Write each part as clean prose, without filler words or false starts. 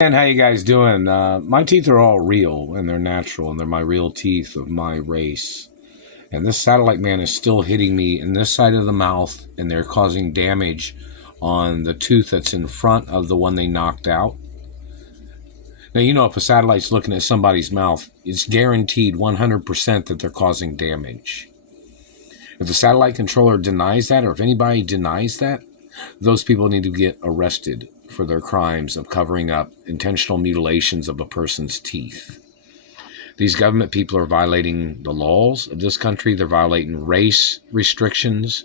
And how you guys doing? My teeth are all real and they're natural and they're my real teeth of my race. And this satellite man is still hitting me in this side of the mouth and they're causing damage on the tooth that's in front of the one they knocked out. Now, if a satellite's looking at somebody's mouth, it's guaranteed 100% that they're causing damage. If the satellite controller denies that, or if anybody denies that, those people need to get arrested for their crimes of covering up intentional mutilations of a person's teeth. These government people are violating the laws of this country. They're violating race restrictions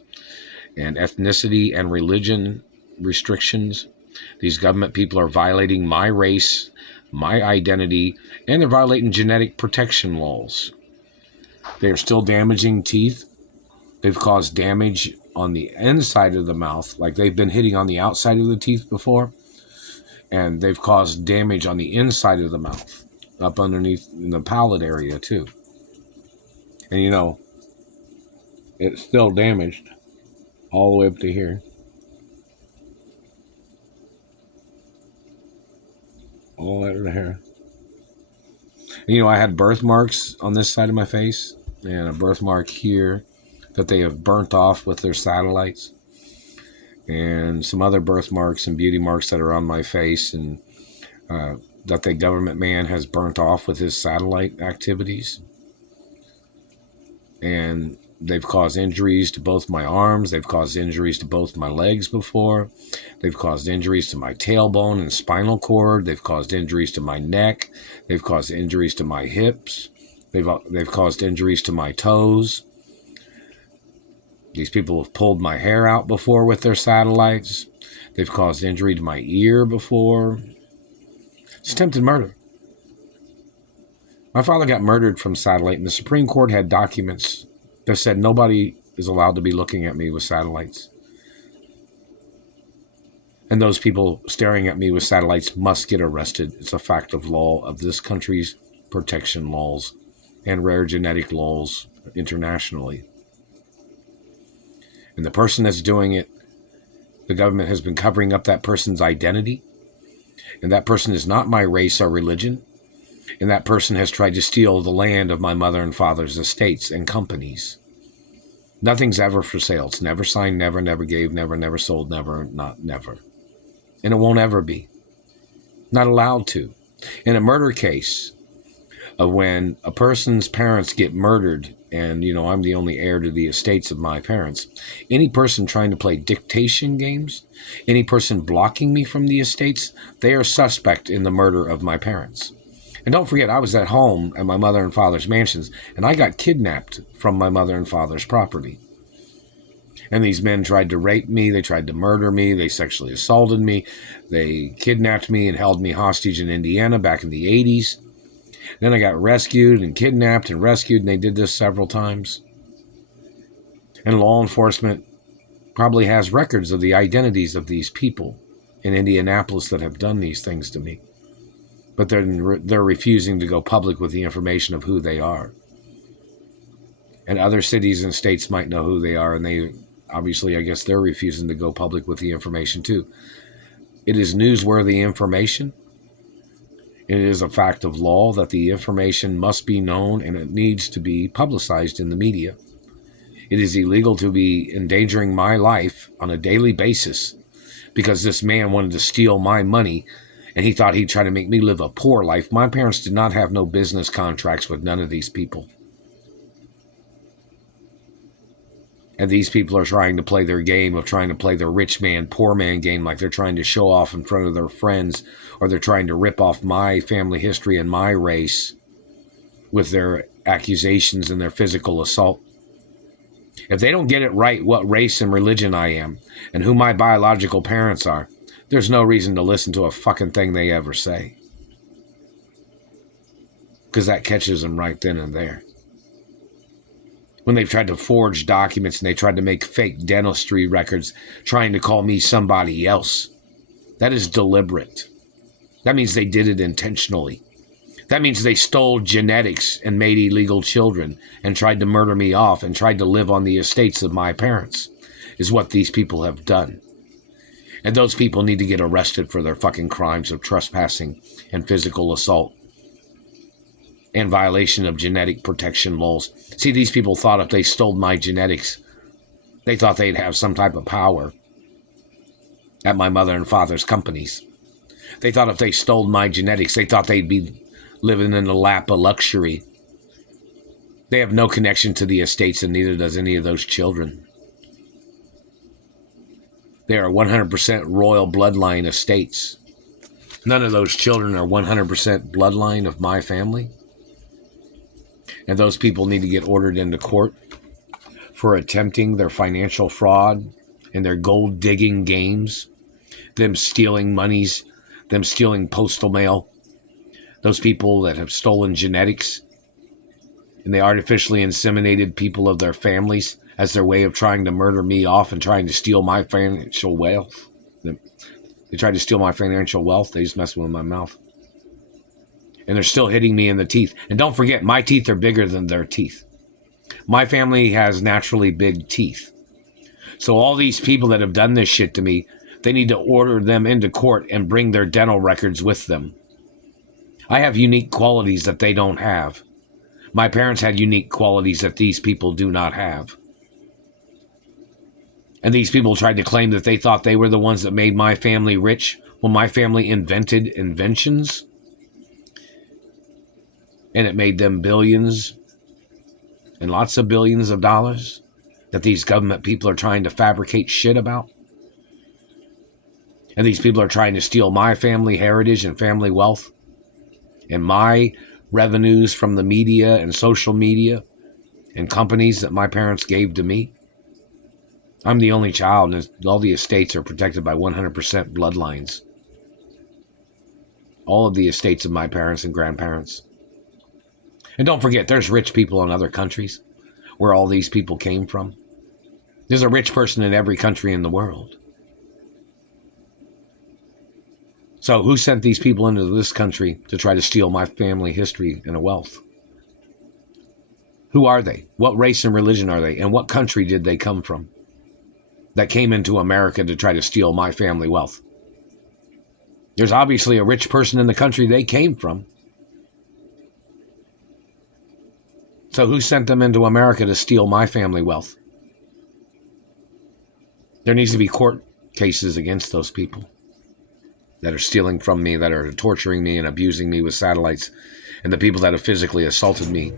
and ethnicity and religion restrictions. These government people are violating my race, my identity, and they're violating genetic protection laws. They are still damaging teeth. They've caused damage on the inside of the mouth, like they've been hitting on the outside of the teeth before, and they've caused damage on the inside of the mouth, up underneath in the palate area too. And it's still damaged all the way up to here. All the way to here. And I had birthmarks on this side of my face and a birthmark here that they have burnt off with their satellites, and some other birthmarks and beauty marks that are on my face and that the government man has burnt off with his satellite activities. And they've caused injuries to both my arms. They've caused injuries to both my legs before. They've caused injuries to my tailbone and spinal cord. They've caused injuries to my neck. They've caused injuries to my hips. They've caused injuries to my toes. These people have pulled my hair out before with their satellites. They've caused injury to my ear before. It's attempted murder. My father got murdered from satellite, and the Supreme Court had documents that said nobody is allowed to be looking at me with satellites. And those people staring at me with satellites must get arrested. It's a fact of law of this country's protection laws and rare genetic laws internationally. And the person that's doing it, the government has been covering up that person's identity. And that person is not my race or religion. And that person has tried to steal the land of my mother and father's estates and companies. Nothing's ever for sale. It's never signed, never gave, never sold, never. And it won't ever be. Not allowed to. In a murder case of when a person's parents get murdered, and, I'm the only heir to the estates of my parents. Any person trying to play dictation games, any person blocking me from the estates, they are suspect in the murder of my parents. And don't forget, I was at home at my mother and father's mansions, and I got kidnapped from my mother and father's property. And these men tried to rape me, they tried to murder me, they sexually assaulted me, they kidnapped me and held me hostage in Indiana back in the 80s. Then I got rescued and kidnapped and rescued, and they did this several times. And law enforcement probably has records of the identities of these people in Indianapolis that have done these things to me. But they're refusing to go public with the information of who they are. And other cities and states might know who they are, and they obviously, I guess they're refusing to go public with the information too. It is newsworthy information. It is a fact of law that the information must be known and it needs to be publicized in the media. It is illegal to be endangering my life on a daily basis because this man wanted to steal my money and he thought he'd try to make me live a poor life. My parents did not have no business contracts with none of these people. And these people are trying to play their game of trying to play their rich man, poor man game, like they're trying to show off in front of their friends, or they're trying to rip off my family history and my race with their accusations and their physical assault. If they don't get it right what race and religion I am and who my biological parents are, there's no reason to listen to a fucking thing they ever say. Because that catches them right then and there. When they've tried to forge documents and they tried to make fake dentistry records trying to call me somebody else. That is deliberate. That means they did it intentionally. That means they stole genetics and made illegal children and tried to murder me off and tried to live on the estates of my parents, is what these people have done. And those people need to get arrested for their fucking crimes of trespassing and physical assault and violation of genetic protection laws. See, these people thought if they stole my genetics, they thought they'd have some type of power at my mother and father's companies. They thought if they stole my genetics, they thought they'd be living in the lap of luxury. They have no connection to the estates, and neither does any of those children. They are 100% royal bloodline estates. None of those children are 100% bloodline of my family. And those people need to get ordered into court for attempting their financial fraud and their gold digging games, them stealing monies, them stealing postal mail, those people that have stolen genetics, and they artificially inseminated people of their families as their way of trying to murder me off and trying to steal my financial wealth. They tried to steal my financial wealth. They just messed with my mouth. And they're still hitting me in the teeth. And don't forget, my teeth are bigger than their teeth. My family has naturally big teeth. So all these people that have done this shit to me, they need to order them into court and bring their dental records with them. I have unique qualities that they don't have. My parents had unique qualities that these people do not have. And these people tried to claim that they thought they were the ones that made my family rich when my family invented inventions. And it made them billions and lots of billions of dollars that these government people are trying to fabricate shit about. And these people are trying to steal my family heritage and family wealth and my revenues from the media and social media and companies that my parents gave to me. I'm the only child, and all the estates are protected by 100% bloodlines. All of the estates of my parents and grandparents. And don't forget, there's rich people in other countries where all these people came from. There's a rich person in every country in the world. So who sent these people into this country to try to steal my family history and wealth? Who are they? What race and religion are they? And what country did they come from that came into America to try to steal my family wealth? There's obviously a rich person in the country they came from. So who sent them into America to steal my family wealth? There needs to be court cases against those people that are stealing from me, that are torturing me and abusing me with satellites, and the people that have physically assaulted me